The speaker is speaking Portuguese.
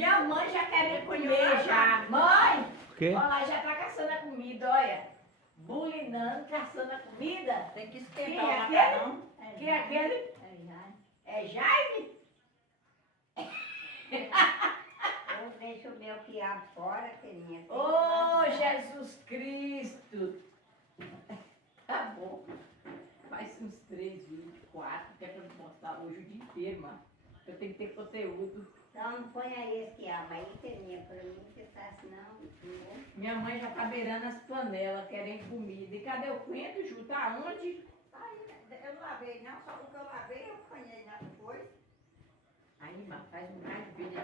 Minha mãe já quer comer já. Mãe! O quê? Olha lá, já tá caçando a comida, olha. Bulinando, caçando a comida. Tem que Quem esquentar é o aquele? macarrão. Quem é aquele? É Jaime? Eu deixo o meu quiabo fora, filhinha. Ô, Jesus Cristo! Tá bom. Mais uns 3 vídeos, 4, que é pra eu postar hoje o dia inteiro, mano. Eu tenho que ter conteúdo. Então põe aí esse quiabo aí, filhinha, pra mim, que tá senão, né? Minha mãe já tá beirando as panelas, querendo comida. E cadê o coentro, Ju? Tá onde? Aí, eu não lavei não, só porque eu lavei eu apanhei depois. Aí, mano, faz um bocado de vídeo.